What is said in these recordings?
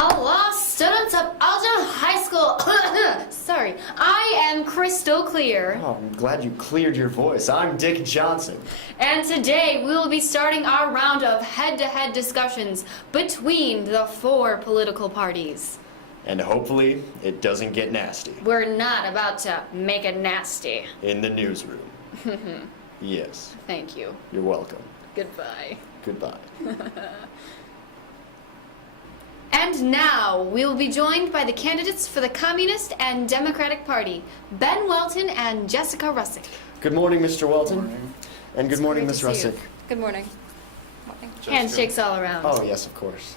Hello, students of Elgin High School. Sorry, I am Crystal Clear. Oh, I'm glad you cleared your voice. I'm Dick Johnson. And today we will be starting our round of head-to-head discussions between the four political parties. And hopefully, it doesn't get nasty. We're not about to make it nasty. In the newsroom. Yes. Thank you. You're welcome. Goodbye. Goodbye. And now, we will be joined by the candidates for the Communist and Democratic Party, Ben Welton and Jessica Russick. Good morning, Mr. Welton. Good morning. And good It's morning, great Ms. to see you. Russick. Good morning. Morning. Handshakes all around. Oh, yes, of course.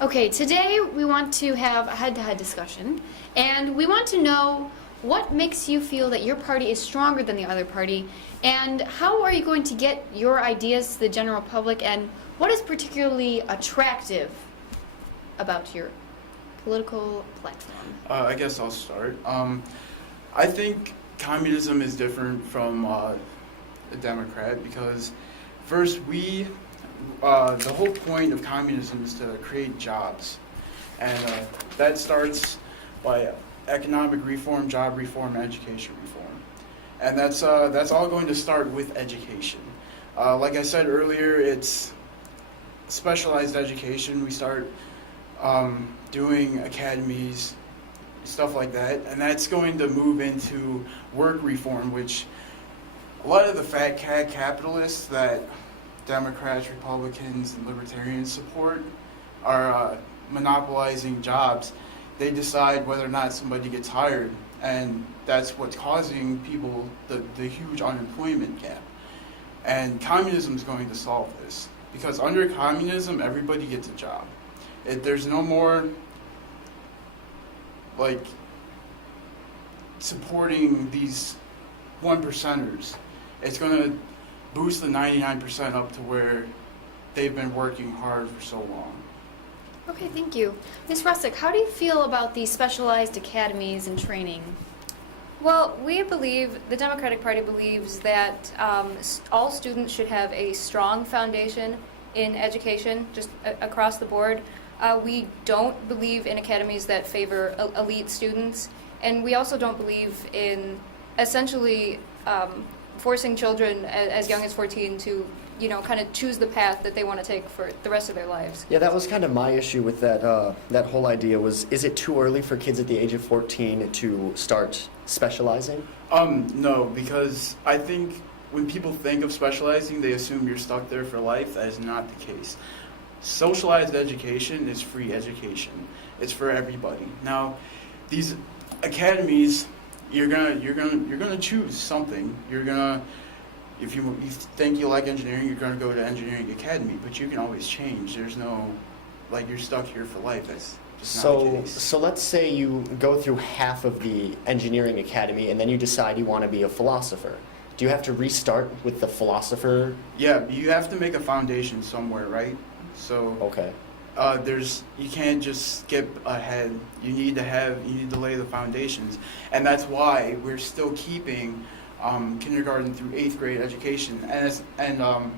Okay, today we want to have a head-to-head discussion, and we want to know what makes you feel that your party is stronger than the other party, and how are you going to get your ideas to the general public, and what is particularly attractive about your political platform? I guess I'll start. I think communism is different from a Democrat because first the whole point of communism is to create jobs, and that starts by economic reform, job reform, education reform, and that's all going to start with education. Like I said earlier, it's specialized education. We start doing academies, stuff like that, and that's going to move into work reform, which a lot of the fat cat capitalists that Democrats, Republicans, and Libertarians support are monopolizing jobs. They decide whether or not somebody gets hired, and that's what's causing people the huge unemployment gap. And communism is going to solve this, because under communism, everybody gets a job. There's no more like supporting these 1%ers. It's going to boost the 99% up to where they've been working hard for so long. Okay, thank you. Ms. Russick, how do you feel about these specialized academies and training? Well, the Democratic Party believes that all students should have a strong foundation in education, just across the board. We don't believe in academies that favor elite students, and we also don't believe in essentially forcing children as young as 14 to, kind of choose the path that they want to take for the rest of their lives. Yeah, that was kind of my issue with that whole idea was, is it too early for kids at the age of 14 to start specializing? No, because I think when people think of specializing, they assume you're stuck there for life. That is not the case. Socialized education is free education. It's for everybody. Now, these academies, you're gonna choose something. If you think you like engineering, you're gonna go to engineering academy. But you can always change. There's no you're stuck here for life. That's just not the case. So let's say you go through half of the engineering academy and then you decide you want to be a philosopher. Do you have to restart with the philosopher? Yeah, you have to make a foundation somewhere, right? So Okay. You can't just skip ahead. You need to lay the foundations, and that's why we're still keeping kindergarten through 8th grade education. And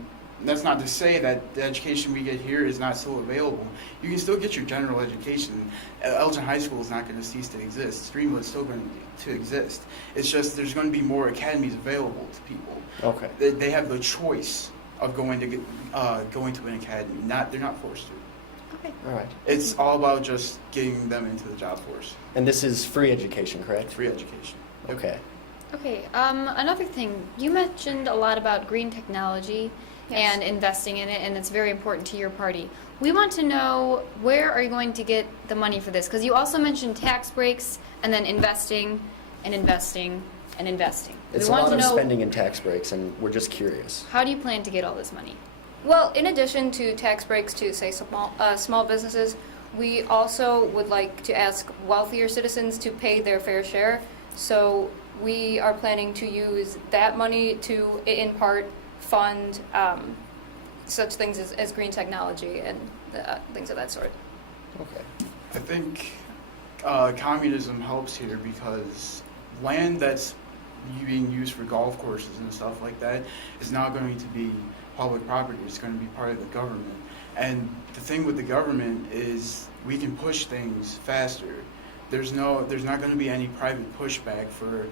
that's not to say that the education we get here is not still available. You can still get your general education. Elgin High School is not going to cease to exist. Streamwood is still going to exist. It's just there's going to be more academies available to people. Okay. They have the choice of going to an academy. They're not forced to. Okay. All right. It's all about just getting them into the job force. And this is free education, correct? Free education. Yep. Okay. Okay, another thing, you mentioned a lot about green technology and investing in it, and it's very important to your party. We want to know, where are you going to get the money for this? Because you also mentioned tax breaks and then investing and investing and investing. It's We a want lot to of know, spending and tax breaks, and we're just curious. how do you plan to get all this money? Well, in addition to tax breaks to, say, small businesses, we also would like to ask wealthier citizens to pay their fair share. So we are planning to use that money to, in part, fund such things as green technology and things of that sort. Okay. I think communism helps here because land that's being used for golf courses and stuff like that is now going to be public property. It's going to be part of the government. And the thing with the government is we can push things faster. There's not going to be any private pushback for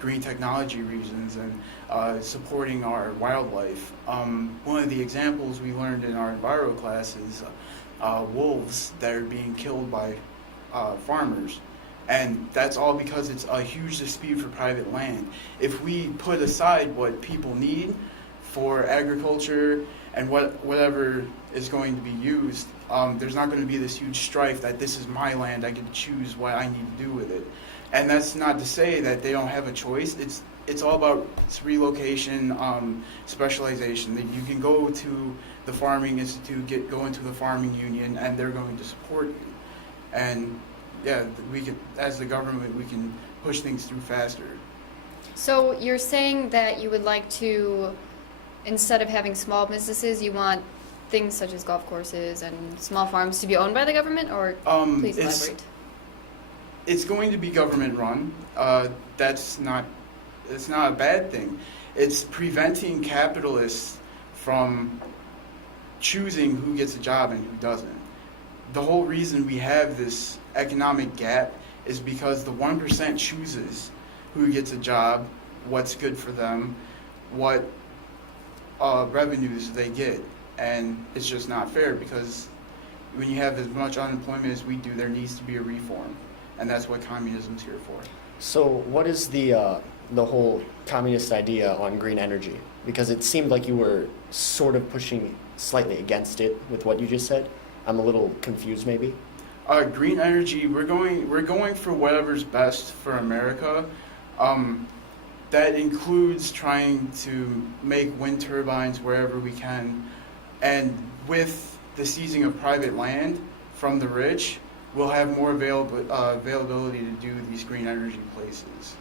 green technology reasons and supporting our wildlife. One of the examples we learned in our enviro class is wolves that are being killed by farmers. And that's all because it's a huge dispute for private land. If we put aside what people need for agriculture and whatever is going to be used, there's not going to be this huge strife that this is my land, I get to choose what I need to do with it. And that's not to say that they don't have a choice. It's all about relocation, specialization. That you can go to the Farming Institute, go into the farming union, and they're going to support you. And yeah, we can, as the government, we can push things through faster. So you're saying that you would like to, instead of having small businesses, you want things such as golf courses and small farms to be owned by the government, or please elaborate. It's going to be government run. It's not a bad thing. It's preventing capitalists from choosing who gets a job and who doesn't. The whole reason we have this economic gap is because the 1% chooses who gets a job, what's good for them, what revenues they get. And it's just not fair, because when you have as much unemployment as we do, there needs to be a reform. And that's what communism's here for. So what is the whole communist idea on green energy? Because it seemed like you were sort of pushing slightly against it with what you just said. I'm a little confused, maybe. Green energy, we're going for whatever's best for America. That includes trying to make wind turbines wherever we can. And with the seizing of private land from the rich, we'll have more availability to do these green energy places.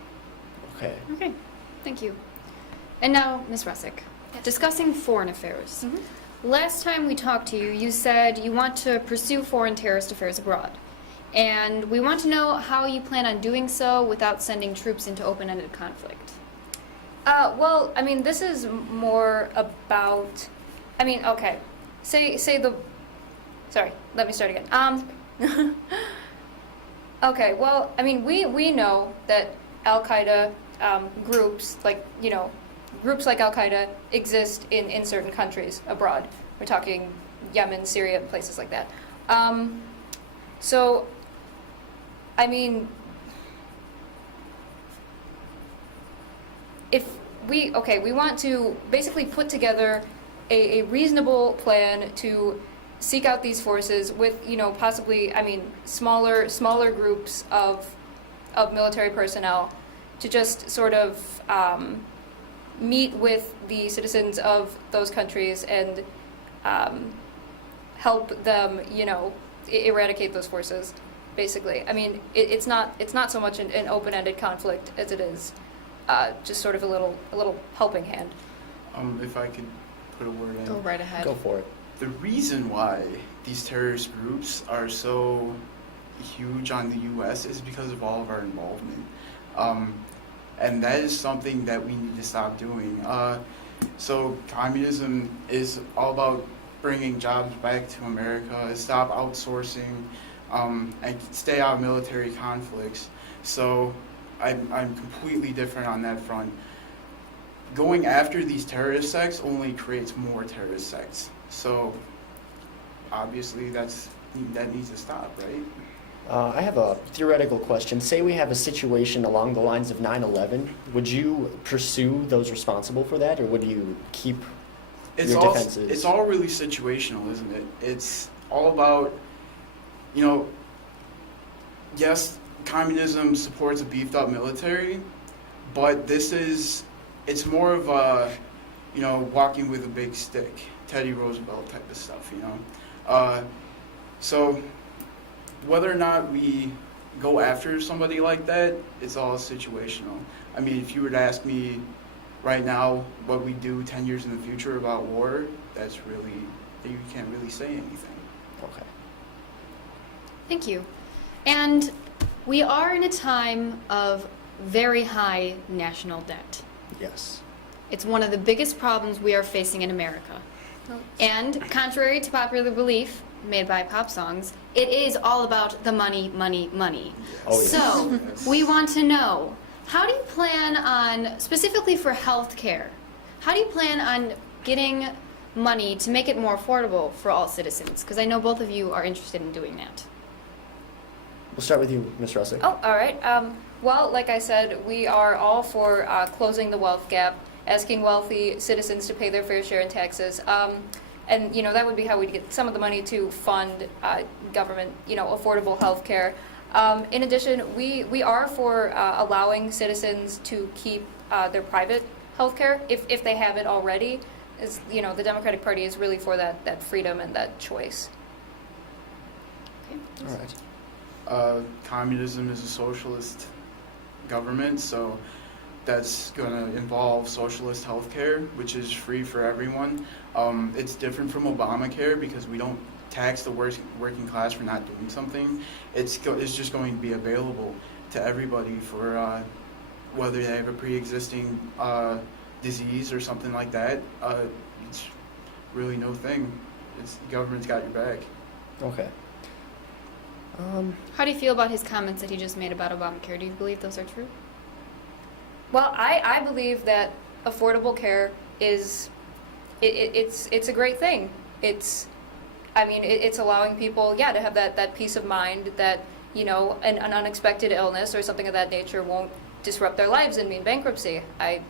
Okay. Okay, thank you. And now, Ms. Russick, discussing foreign affairs. Last time we talked to you, you said you want to pursue foreign terrorist affairs abroad. And we want to know how you plan on doing so without sending troops into open-ended conflict. Well, I mean, this is more about, I mean, okay, say sorry, let me start again. Okay, well, I mean, we know that Al-Qaeda groups, like, you know, groups like Al-Qaeda exist in certain countries abroad. We're talking Yemen, Syria, places like that. So, I mean, if we want to basically put together a reasonable plan to seek out these forces with, you know, possibly, I mean, smaller groups of military personnel to just sort of meet with the citizens of those countries and help them, you know, eradicate those forces. Basically, I mean, it's not so much an open-ended conflict as it is just sort of a little helping hand. If I could put a word in. Go right ahead. Go for it. The reason why these terrorist groups are so huge on the U.S. is because of all of our involvement. And that is something that we need to stop doing. So communism is all about bringing jobs back to America, stop outsourcing, and stay out of military conflicts. So I'm completely different on that front. Going after these terrorist sects only creates more terrorist sects. So obviously that needs to stop, right? I have a theoretical question. Say we have a situation along the lines of 9/11. Would you pursue those responsible for that, or would you keep your defenses? It's all really situational, isn't it? It's all about, you know, yes, communism supports a beefed up military, but it's more of a, you know, walking with a big stick, Teddy Roosevelt type of stuff, you know? So whether or not we go after somebody like that, it's all situational. I mean, if you were to ask me right now what we do 10 years in the future about war, you can't really say anything. Okay. Thank you. And we are in a time of very high national debt. Yes. It's one of the biggest problems we are facing in America. And contrary to popular belief made by pop songs, it is all about the money, money, money. Oh, yes. So, we want to know, how do you plan on, specifically for health care, how do you plan on getting money to make it more affordable for all citizens? Because I know both of you are interested in doing that. We'll start with you, Ms. Russick. Oh, all right. Well, like I said, we are all for closing the wealth gap, asking wealthy citizens to pay their fair share in taxes. And, that would be how we'd get some of the money to fund government, affordable health care. In addition, we are for allowing citizens to keep their private health care if they have it already. The Democratic Party is really for that freedom and that choice. All right. Communism is a socialist government, so that's going to involve socialist healthcare, which is free for everyone. It's different from Obamacare because we don't tax the working class for not doing something. It's just going to be available to everybody for whether they have a pre-existing disease or something like that. It's really no thing. The government's got your back. Okay. How do you feel about his comments that he just made about Obamacare? Do you believe those are true? Well, I believe that affordable care is it's a great thing. It's allowing people, to have that peace of mind that an unexpected illness or something of that nature won't disrupt their lives and mean bankruptcy. I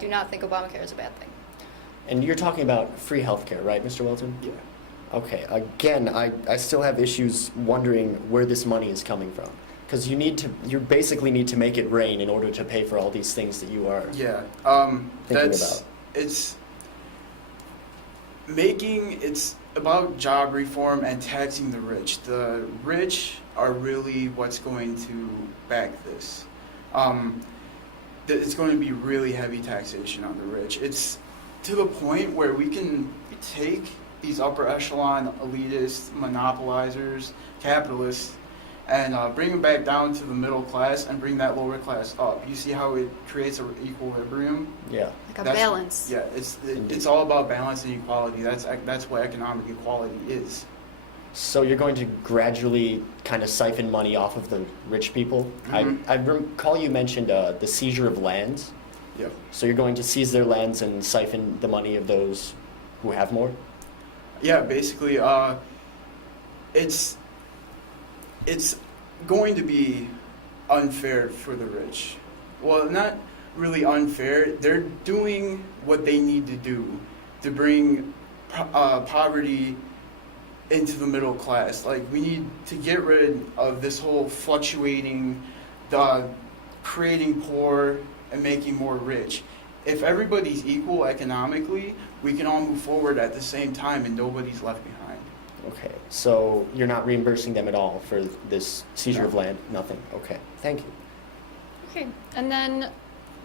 do not think Obamacare is a bad thing. And you're talking about free healthcare, right, Mr. Wilton? Yeah. Okay. Again, I still have issues wondering where this money is coming from. Because you basically need to make it rain in order to pay for all these things that you are Yeah, thinking about. It's about job reform and taxing the rich. The rich are really what's going to back this. It's going to be really heavy taxation on the rich. It's to the point where we can take these upper echelon elitists, monopolizers, capitalists, and bring them back down to the middle class and bring that lower class up. You see how it creates an equilibrium? Yeah. Like a balance. Yeah, it's all about balance and equality. That's what economic equality is. So you're going to gradually kind of siphon money off of the rich people? Mhm. I recall you mentioned the seizure of lands. Yeah. So you're going to seize their lands and siphon the money of those who have more? Yeah, basically, it's going to be unfair for the rich. Well, not really unfair. They're doing what they need to do to bring poverty into the middle class. Like, we need to get rid of this whole fluctuating, creating poor and making more rich. If everybody's equal economically, we can all move forward at the same time and nobody's left behind. Okay. So you're not reimbursing them at all for this seizure of No. land? Nothing. Okay. Thank you. Okay, and then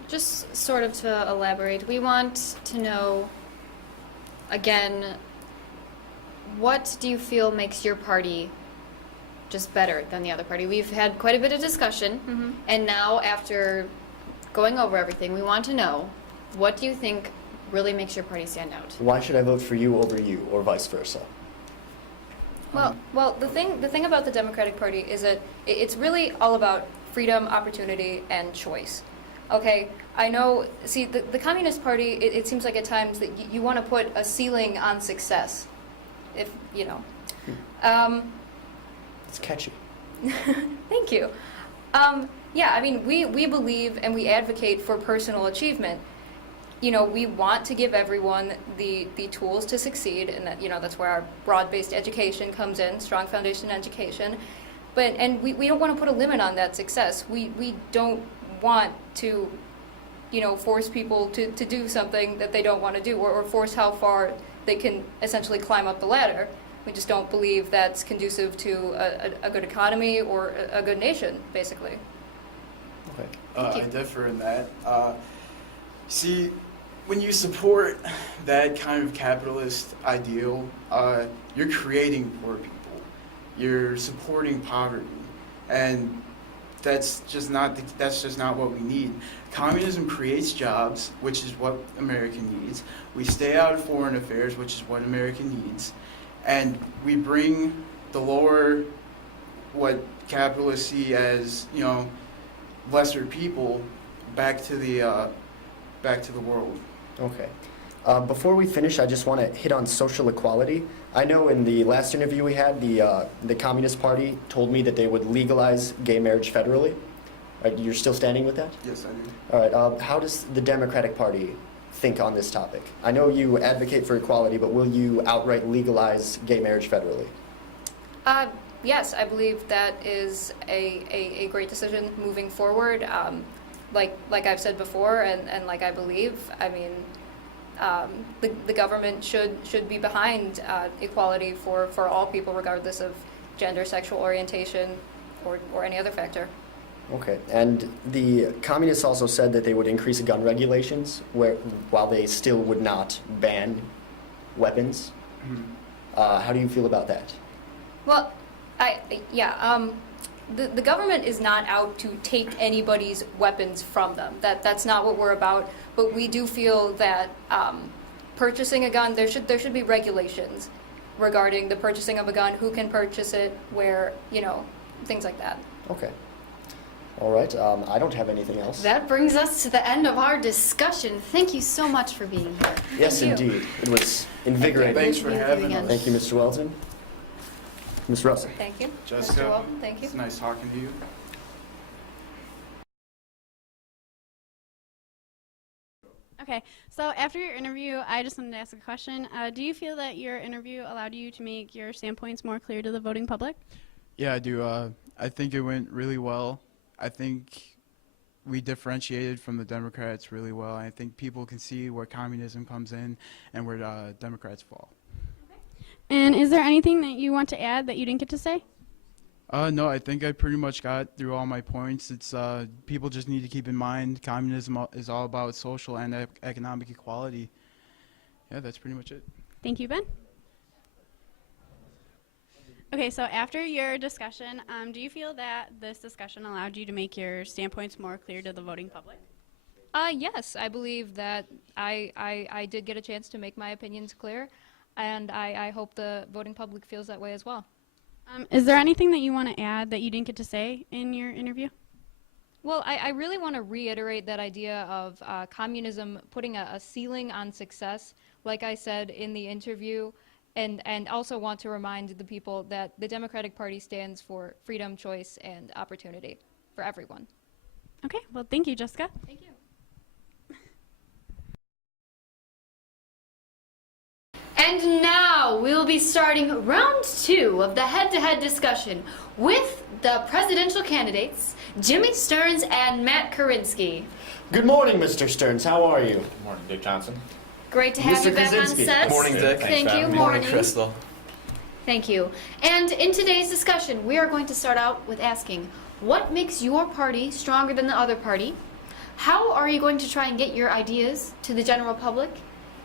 just sort of to elaborate, we want to know, again, what do you feel makes your party just better than the other party? We've had quite a bit of discussion, and now after going over everything, we want to know, what do you think really makes your party stand out? Why should I vote for you over you, or vice versa? Well, the thing about the Democratic Party is that it's really all about freedom, opportunity, and choice. Okay, I know. See, the Communist Party, it seems like at times that you want to put a ceiling on success, if you know. It's catchy. Thank you. Yeah, I mean, we believe and we advocate for personal achievement. We want to give everyone the tools to succeed, and that's where our broad-based education comes in, strong foundation education. And we don't want to put a limit on that success. We don't want to, force people to do something that they don't want to do, or force how far they can essentially climb up the ladder. We just don't believe that's conducive to a good economy or a good nation, basically. Okay. Thank you. I differ in that. See, when you support that kind of capitalist ideal, you're creating poor people. You're supporting poverty. And that's just not what we need. Communism creates jobs, which is what America needs. We stay out of foreign affairs, which is what America needs, and we bring the lower, what capitalists see as, you know, lesser people back to the world. Okay. Before we finish, I just want to hit on social equality. I know in the last interview we had, the Communist Party told me that they would legalize gay marriage federally. You're still standing with that? Yes, I do. All right. How does the Democratic Party think on this topic? I know you advocate for equality, but will you outright legalize gay marriage federally? Yes, I believe that is a great decision moving forward. Like I've said before, and like I believe, I mean, the government should be behind equality for all people, regardless of gender, sexual orientation, or any other factor. Okay. And the communists also said that they would increase gun regulations while they still would not ban weapons. Mhm. How do you feel about that? Well, the government is not out to take anybody's weapons from them. That's not what we're about. But we do feel that purchasing a gun, there should be regulations regarding the purchasing of a gun, who can purchase it, where, you know, things like that. Okay. All right. I don't have anything else. That brings us to the end of our discussion. Thank you so much for being here. Yes, Thank you. indeed. It was invigorating. Thanks for Thank you having again. us. Thank you, Mr. Welton. Ms. Russell. Thank you. Jessica, Mr. Walton, thank you. it's nice talking to you. Okay, so after your interview, I just wanted to ask a question. Do you feel that your interview allowed you to make your standpoints more clear to the voting public? Yeah, I do. I think it went really well. I think we differentiated from the Democrats really well. I think people can see where communism comes in and where Democrats fall. And is there anything that you want to add that you didn't get to say? No, I think I pretty much got through all my points. It's people just need to keep in mind communism is all about social and economic equality. Yeah, that's pretty much it. Thank you, Ben. Okay, so after your discussion, do you feel that this discussion allowed you to make your standpoints more clear to the voting public? Yes, I believe that I did get a chance to make my opinions clear, and I hope the voting public feels that way as well. Is there anything that you want to add that you didn't get to say in your interview? Well, I really want to reiterate that idea of communism putting a ceiling on success, like I said in the interview, and also want to remind the people that the Democratic Party stands for freedom, choice, and opportunity for everyone. Okay, well, thank you, Jessica. Thank you. And now we will be starting round 2 of the head-to-head discussion with the presidential candidates, Jimmy Stearns and Matt Korinsky. Good morning, Mr. Stearns. How are you? Good morning, Dick Johnson. Great to have Mr. you back on Krasinski. set. Good morning, Dick. Thank you. Good morning, Crystal. Thank you. And in today's discussion, we are going to start out with asking, what makes your party stronger than the other party? How are you going to try and get your ideas to the general public?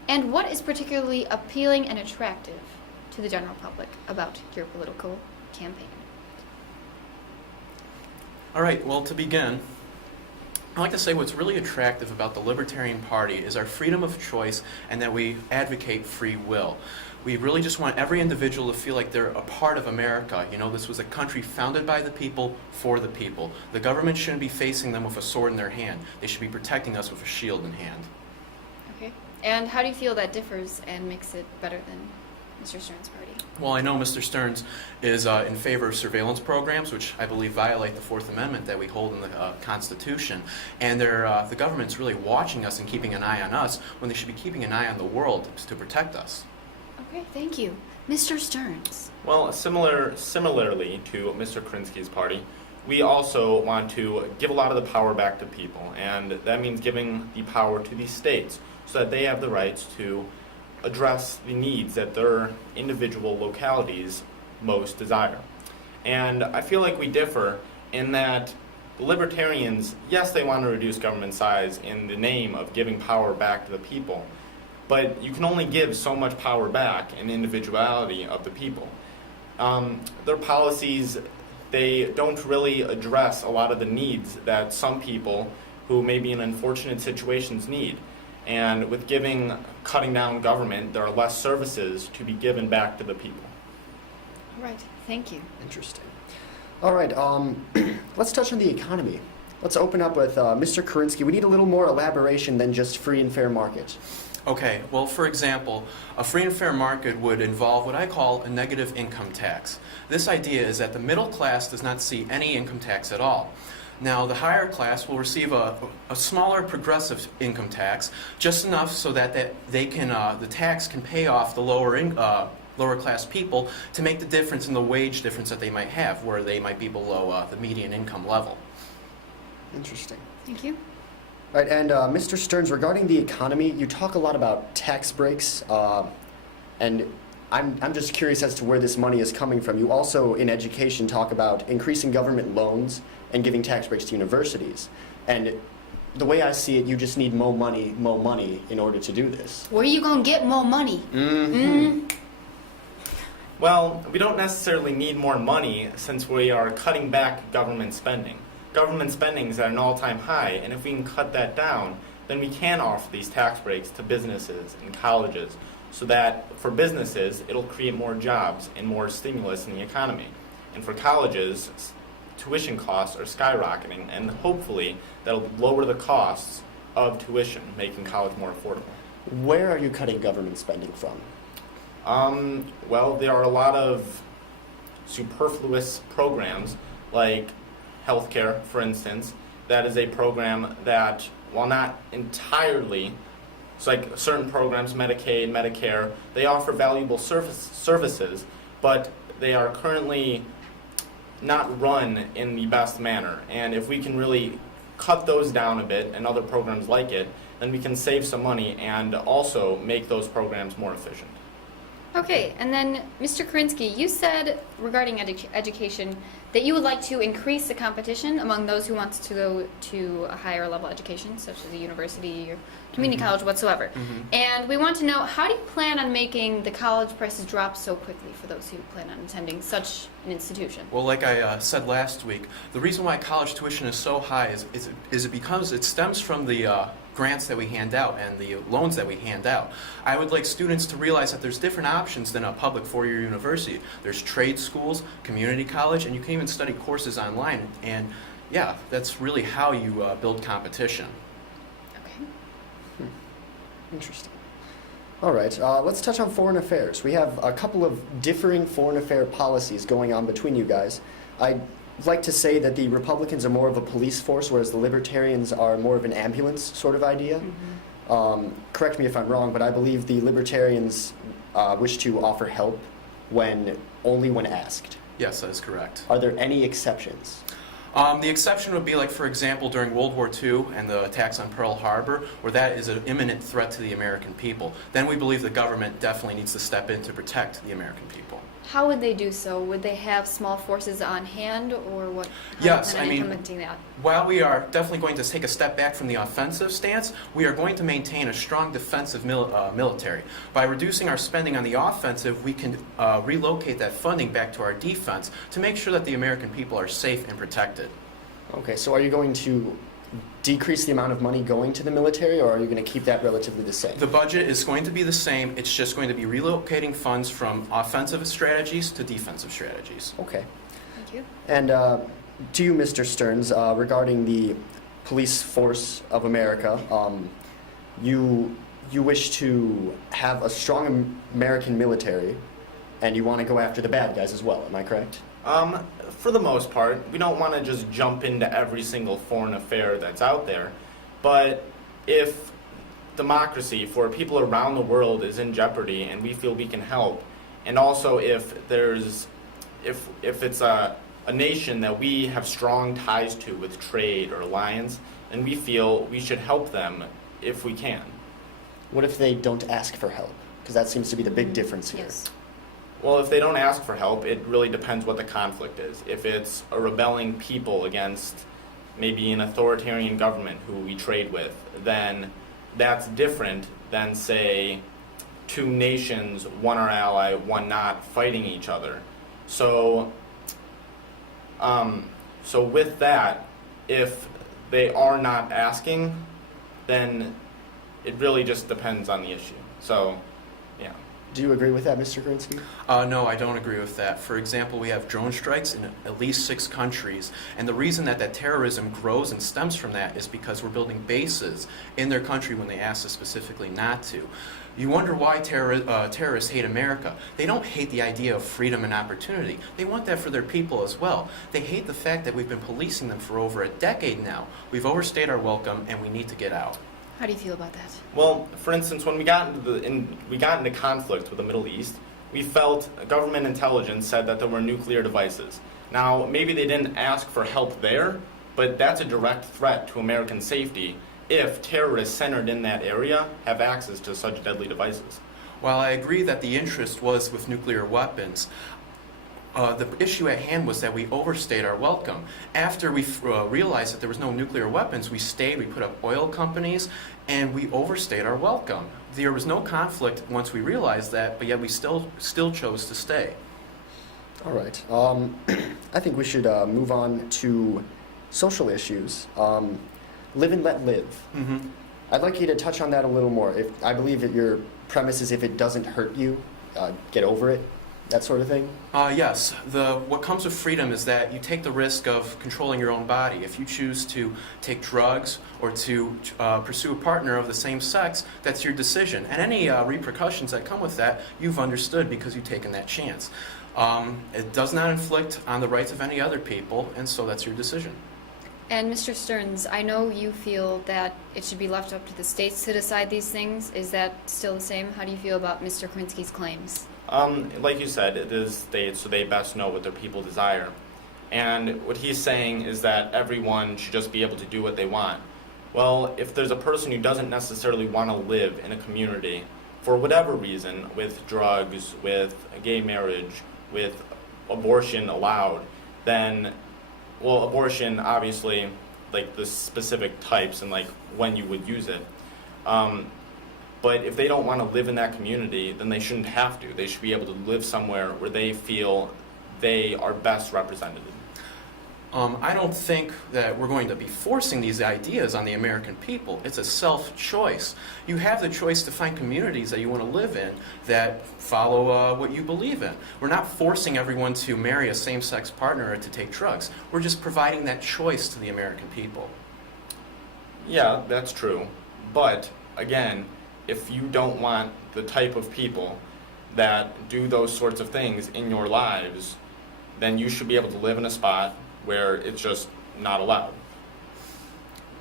And what is particularly appealing and attractive to the general public about your political campaign? All right, well, to begin, I'd like to say what's really attractive about the Libertarian Party is our freedom of choice and that we advocate free will. We really just want every individual to feel like they're a part of America. You know, this was a country founded by the people, for the people. The government shouldn't be facing them with a sword in their hand. They should be protecting us with a shield in hand. Okay. And how do you feel that differs and makes it better than Mr. Stearns' party? Well, I know Mr. Stearns is in favor of surveillance programs, which I believe violate the Fourth Amendment that we hold in the Constitution. And the government's really watching us and keeping an eye on us when they should be keeping an eye on the world to protect us. Okay, thank you. Mr. Stearns. Well, similarly to Mr. Korinsky's party, we also want to give a lot of the power back to people, and that means giving the power to these states so that they have the rights to address the needs that their individual localities most desire. And I feel like we differ in that the libertarians, yes, they want to reduce government size in the name of giving power back to the people, but you can only give so much power back in individuality of the people. Their policies, they don't really address a lot of the needs that some people who may be in unfortunate situations need. And with cutting down government, there are less services to be given back to the people. All right, thank you. Interesting. All right, let's touch on the economy. Let's open up with Mr. Karinsky. We need a little more elaboration than just free and fair market. Okay, well, for example, a free and fair market would involve what I call a negative income tax. This idea is that the middle class does not see any income tax at all. Now, the higher class will receive a smaller progressive income tax, just enough so that they can, the tax can pay off the lower class people to make the difference in the wage difference that they might have, where they might be below the median income level. Interesting. Thank you. All right, and Mr. Stearns, regarding the economy, you talk a lot about tax breaks, and I'm just curious as to where this money is coming from. You also, in education, talk about increasing government loans and giving tax breaks to universities. And the way I see it, you just need more money in order to do this. Where are you going to get more money? Well, we don't necessarily need more money since we are cutting back government spending. Government spending is at an all-time high, and if we can cut that down, then we can offer these tax breaks to businesses and colleges, so that for businesses, it'll create more jobs and more stimulus in the economy. And for colleges, tuition costs are skyrocketing, and hopefully that'll lower the costs of tuition, making college more affordable. Where are you cutting government spending from? Well, there are a lot of superfluous programs, like healthcare, for instance. That is a program that, while not entirely, it's like certain programs, Medicaid, Medicare, they offer valuable services, but they are currently not run in the best manner. And if we can really cut those down a bit, and other programs like it, then we can save some money and also make those programs more efficient. Okay, and then Mr. Karinsky, you said regarding education that you would like to increase the competition among those who want to go to a higher level education, such as a university or community college whatsoever. And we want to know, how do you plan on making the college prices drop so quickly for those who plan on attending such an institution? Well, like I said last week, the reason why college tuition is so high it stems from the grants that we hand out and the loans that we hand out. I would like students to realize that there's different options than a public four-year university. There's trade schools, community college, and you can even study courses online. And yeah, that's really how you build competition. Okay. Interesting. All right, let's touch on foreign affairs. We have a couple of differing foreign affair policies going on between you guys. I'd like to say that the Republicans are more of a police force, whereas the Libertarians are more of an ambulance sort of idea. Correct me if I'm wrong, but I believe the Libertarians wish to offer help only when asked. Yes, that is correct. Are there any exceptions? The exception would be, like, for example, during World War II and the attacks on Pearl Harbor, where that is an imminent threat to the American people. Then we believe the government definitely needs to step in to protect the American people. How would they do so? Would they have small forces on hand, or what? Yes, How I do you mean, plan on implementing that? While we are definitely going to take a step back from the offensive stance, we are going to maintain a strong defensive military. By reducing our spending on the offensive, we can relocate that funding back to our defense to make sure that the American people are safe and protected. Okay, so are you going to decrease the amount of money going to the military, or are you going to keep that relatively the same? The budget is going to be the same. It's just going to be relocating funds from offensive strategies to defensive strategies. Okay. Thank you. And to you, Mr. Stearns, regarding the police force of America, you wish to have a strong American military, and you want to go after the bad guys as well. Am I correct? For the most part, we don't want to just jump into every single foreign affair that's out there, but if democracy for people around the world is in jeopardy and we feel we can help, and also if it's a nation that we have strong ties to with trade or alliance, then we feel we should help them if we can. What if they don't ask for help? Because that seems to be the big difference here. Yes. Well, if they don't ask for help, it really depends what the conflict is. If it's a rebelling people against maybe an authoritarian government who we trade with, then that's different than, say, two nations, one our ally, one not, fighting each other. So So with that, if they are not asking, then it really just depends on the issue. So, yeah. Do you agree with that, Mr. Krinsky? No, I don't agree with that. For example, we have drone strikes in at least 6 countries, and the reason that terrorism grows and stems from that is because we're building bases in their country when they ask us specifically not to. You wonder why terrorists hate America. They don't hate the idea of freedom and opportunity. They want that for their people as well. They hate the fact that we've been policing them for over a decade now. We've overstayed our welcome, and we need to get out. How do you feel about that? Well, for instance, when we got into conflict with the Middle East, we felt government intelligence said that there were nuclear devices. Now, maybe they didn't ask for help there, but that's a direct threat to American safety if terrorists centered in that area have access to such deadly devices. While I agree that the interest was with nuclear weapons, the issue at hand was that we overstayed our welcome. After we realized that there was no nuclear weapons, we stayed, we put up oil companies, and we overstayed our welcome. There was no conflict once we realized that, but yet we still chose to stay. All right. I think we should move on to social issues. Live and let live. Mm-hmm. I'd like you to touch on that a little more. I believe that your premise is if it doesn't hurt you, get over it, that sort of thing. Yes. What comes with freedom is that you take the risk of controlling your own body. If you choose to take drugs or to pursue a partner of the same sex, that's your decision. And any repercussions that come with that, you've understood because you've taken that chance. It does not inflict on the rights of any other people, and so that's your decision. And Mr. Stearns, I know you feel that it should be left up to the states to decide these things. Is that still the same? How do you feel about Mr. Krinsky's claims? Like you said, it is states, so they best know what their people desire. And what he's saying is that everyone should just be able to do what they want. Well, if there's a person who doesn't necessarily want to live in a community for whatever reason, with drugs, with gay marriage, with abortion allowed, then, well, abortion, obviously, like the specific types and like when you would use it. But if they don't want to live in that community, then they shouldn't have to. They should be able to live somewhere where they feel they are best represented. I don't think that we're going to be forcing these ideas on the American people. It's a self-choice. You have the choice to find communities that you want to live in that follow what you believe in. We're not forcing everyone to marry a same-sex partner or to take drugs. We're just providing that choice to the American people. Yeah, that's true. But, again, if you don't want the type of people that do those sorts of things in your lives, then you should be able to live in a spot where it's just not allowed.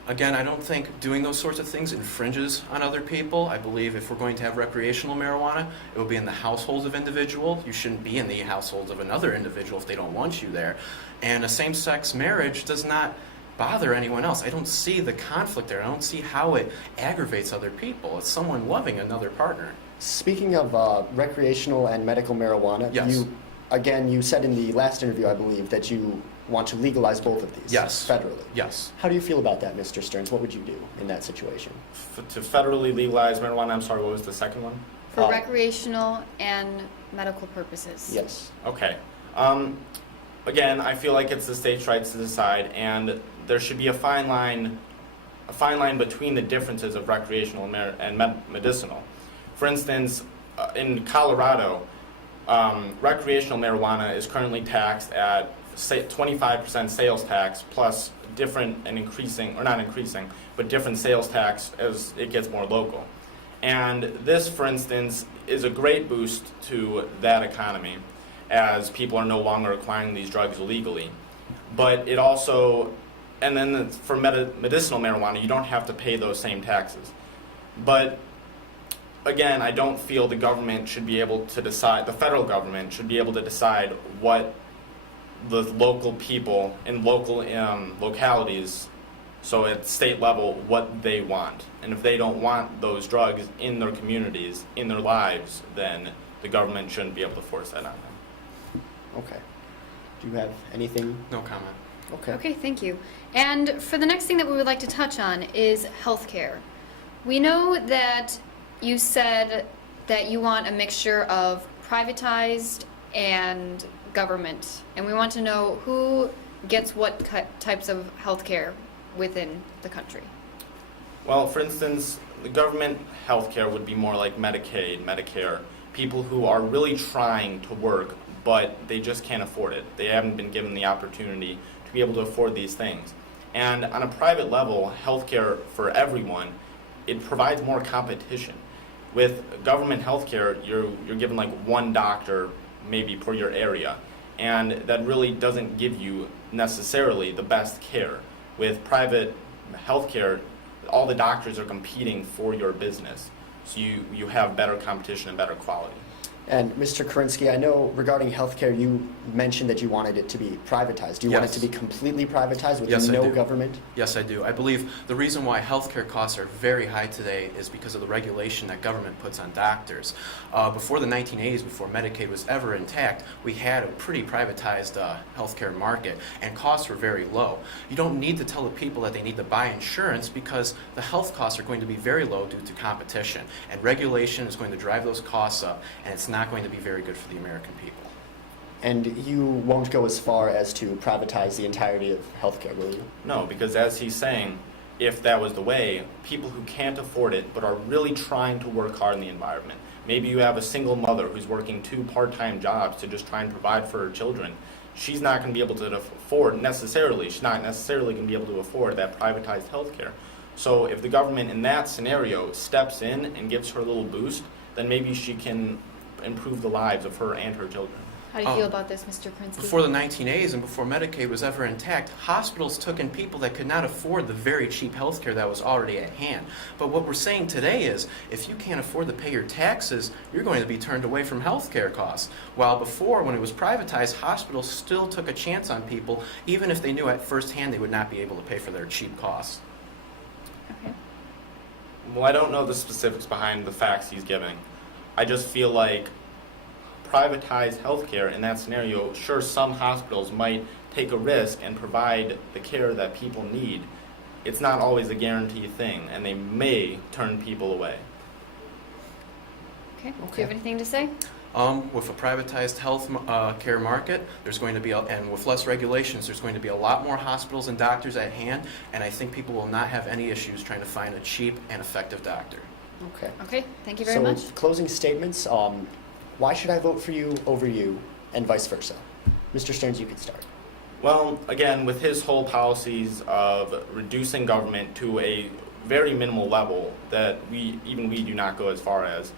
Again, I don't think doing those sorts of things infringes on other people. I believe if we're going to have recreational marijuana, it will be in the households of individuals. You shouldn't be in the households of another individual if they don't want you there. And a same-sex marriage does not bother anyone else. I don't see the conflict there. I don't see how it aggravates other people. It's someone loving another partner. Speaking of recreational and medical marijuana, Yes. you said in the last interview, I believe, that you want to legalize both of these federally. Yes. How do you feel about that, Mr. Stearns? What would you do in that situation? To federally legalize marijuana, I'm sorry, what was the second one? For recreational and medical purposes. Yes. Okay. Again, I feel like it's the state's rights to decide, and there should be a fine line between the differences of recreational and medicinal. For instance, in Colorado, recreational marijuana is currently taxed at 25% sales tax plus different and increasing, or not increasing, but different sales tax as it gets more local. And this, for instance, is a great boost to that economy as people are no longer acquiring these drugs illegally. But it also, and then for medicinal marijuana, you don't have to pay those same taxes. But again, I don't feel the government should be able to decide, the federal government should be able to decide what the local people in local localities, so at state level, what they want. And if they don't want those drugs in their communities, in their lives, then the government shouldn't be able to force that on them. Okay. Do you have anything? No comment. Okay. Okay, thank you. And for the next thing that we would like to touch on is healthcare. We know that you said that you want a mixture of privatized and government, and we want to know who gets what types of health care within the country? Well, for instance, the government healthcare would be more like Medicaid, Medicare, people who are really trying to work, but they just can't afford it. They haven't been given the opportunity to be able to afford these things. And on a private level, healthcare for everyone, it provides more competition. With government healthcare, you're given like one doctor maybe per your area, and that really doesn't give you necessarily the best care. With private healthcare, all the doctors are competing for your business, so you have better competition and better quality. And Mr. Karinsky, I know regarding healthcare, you mentioned that you wanted it to be privatized. Do you want it Yes. to be completely privatized with Yes, I no do. government? Yes, I do. I believe the reason why healthcare costs are very high today is because of the regulation that government puts on doctors. Before the 1980s, before Medicaid was ever intact, we had a pretty privatized healthcare market, and costs were very low. You don't need to tell the people that they need to buy insurance because the health costs are going to be very low due to competition, and regulation is going to drive those costs up, and it's not going to be very good for the American people. And you won't go as far as to privatize the entirety of healthcare, will you? No, because as he's saying, if that was the way, people who can't afford it but are really trying to work hard in the environment. Maybe you have a single mother who's working 2 part-time jobs to just try and provide for her children. She's not going to be able to afford necessarily, she's not necessarily going to be able to afford that privatized healthcare. So if the government in that scenario steps in and gives her a little boost, then maybe she can improve the lives of her and her children. How do you feel about this, Mr. Krinsky? Before the 1980s and before Medicaid was ever intact, hospitals took in people that could not afford the very cheap health care that was already at hand. But what we're saying today is, if you can't afford to pay your taxes, you're going to be turned away from health care costs. While before, when it was privatized, hospitals still took a chance on people, even if they knew at first hand they would not be able to pay for their cheap costs. Okay. Well, I don't know the specifics behind the facts he's giving. I just feel like privatized healthcare in that scenario, sure, some hospitals might take a risk and provide the care that people need. It's not always a guaranteed thing, and they may turn people away. Okay. Do you have anything to say? With a privatized health care market, there's going to be, and with less regulations, there's going to be a lot more hospitals and doctors at hand, and I think people will not have any issues trying to find a cheap and effective doctor. Okay. Okay. Thank you very much. So, closing statements. Why should I vote for you over you, and vice versa? Mr. Stearns, you can start. Well, again, with his whole policies of reducing government to a very minimal level that we do not go as far as,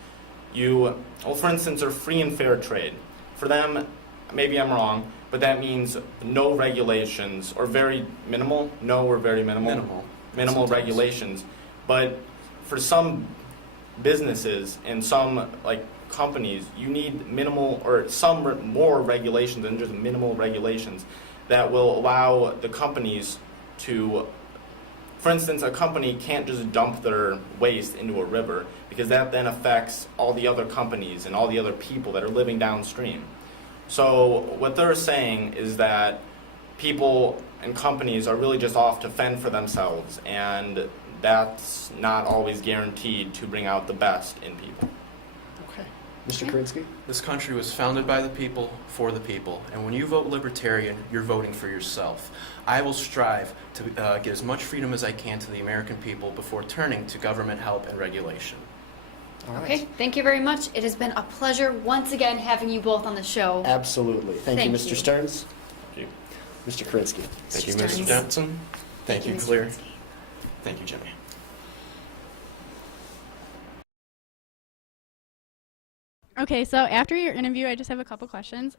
for instance, are free and fair trade. For them, maybe I'm wrong, but that means no regulations, or very minimal, no or very minimal. Minimal Sometimes. Regulations. But for some businesses and some companies, you need minimal or some more regulations than just minimal regulations that will allow the companies to, for instance, a company can't just dump their waste into a river because that then affects all the other companies and all the other people that are living downstream. So what they're saying is that people and companies are really just off to fend for themselves, and that's not always guaranteed to bring out the best in people. Okay. Mr. Yeah. Karinsky? This country was founded by the people, for the people, and when you vote Libertarian, you're voting for yourself. I will strive to get as much freedom as I can to the American people before turning to government help and regulation. All right. Okay. Thank you very much. It has been a pleasure once again having you both on the show. Absolutely. Thank you, Thank Mr. you. Stearns. Thank you. Mr. Karinsky. Thank you, Stearns. Mr. Johnson. Thank you, Mr. Clear. Krinsky. Thank you, Jimmy. Okay, so after your interview, I just have a couple questions.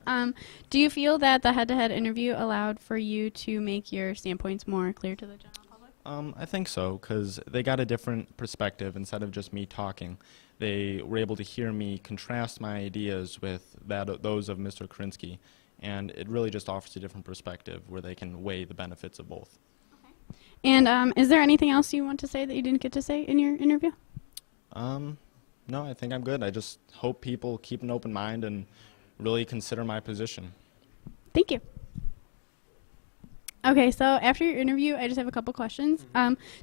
Do you feel that the head-to-head interview allowed for you to make your standpoints more clear to the general public? I think so, because they got a different perspective instead of just me talking. They were able to hear me contrast my ideas with those of Mr. Karinsky, and it really just offers a different perspective where they can weigh the benefits of both. And is there anything else you want to say that you didn't get to say in your interview? No, I think I'm good. I just hope people keep an open mind and really consider my position. Thank you. Okay, so after your interview, I just have a couple questions.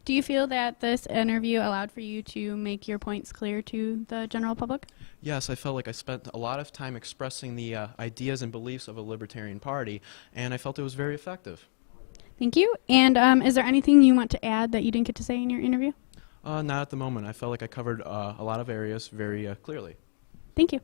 Do you feel that this interview allowed for you to make your points clear to the general public? Yes, I felt like I spent a lot of time expressing the ideas and beliefs of a libertarian party, and I felt it was very effective. Thank you. And is there anything you want to add that you didn't get to say in your interview? Not at the moment. I felt like I covered a lot of areas very clearly. Thank you.